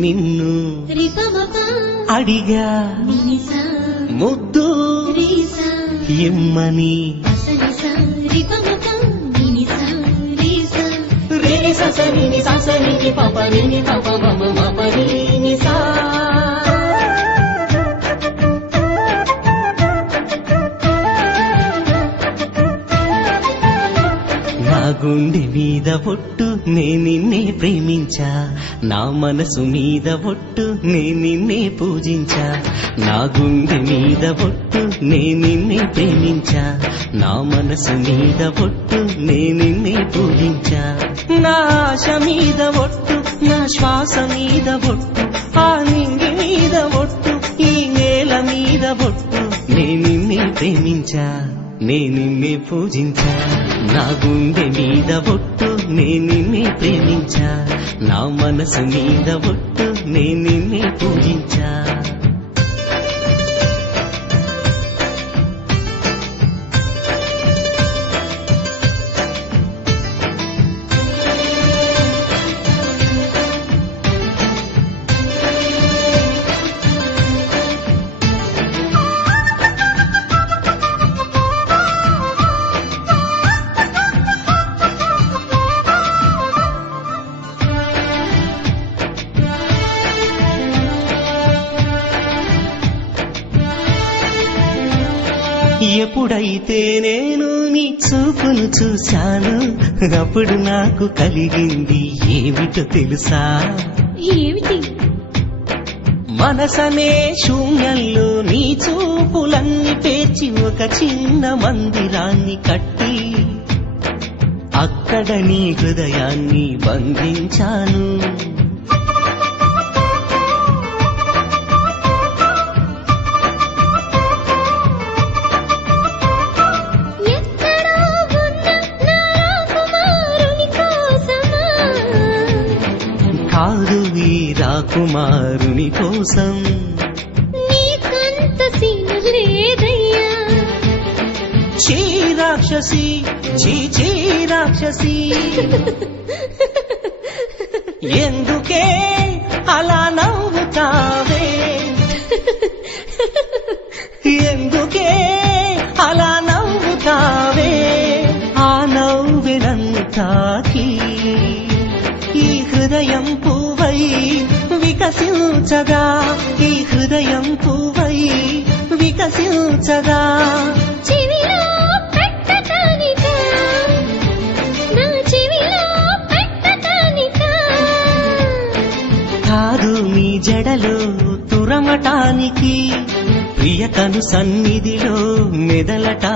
నిన్ను అడిగా ముద్దు ఇమ్మని నా గుండె మీద ఒట్టు నే నిన్నే ప్రేమించా నా మనసు మీద ఒట్టు నే నిన్నే పూజించా నా గుండె మీద ఒట్టు నే నిన్నే ప్రేమించా నా మనసు మీద ఒట్టు నే నిన్నే పూజించా నా ఆశ మీద ఒట్టు నా శ్వాస మీద ఒట్టు ఆ నింగి మీద ఒట్టు ఈ నేల మీద ఒట్టు నే నిన్నే ప్రేమించా నే నిన్నే పూజించా నా గుండె మీద ఒట్టు నే నిన్నే ప్రేమించా నా మనసు మీద ఒట్టు నే నిన్నే పూజించా ఎప్పుడైతే నేను నీ చూపును చూశాను అప్పుడు నాకు కలిగింది ఏమిటో తెలుసా ఏమిటి మనసనే శూన్యంలో నీ చూపులన్నీ పేర్చి ఒక చిన్న మందిరాన్ని కట్టి అక్కడ నీ హృదయాన్ని బంధించాను కాదు ఈ రాకుమారుని కోసం నీకంత సీను లేదయ్యా చీ రాక్షసి చీ రాక్షసి ఎందుకే అలా నవ్వుతావే ఎందుకే అలా నవ్వుతావే ఆ నవ్వే నన్ను తాకి ఈ హృదయం పువ్వై వికసించగా ఈ హృదయం పువ్వై వికసించగా చెవిలో పెట్టటానికా నా చెవిలో పెట్టటానికా కాదు నీ జడలో తురమటానికి ప్రియతను సన్నిధిలో మెదలట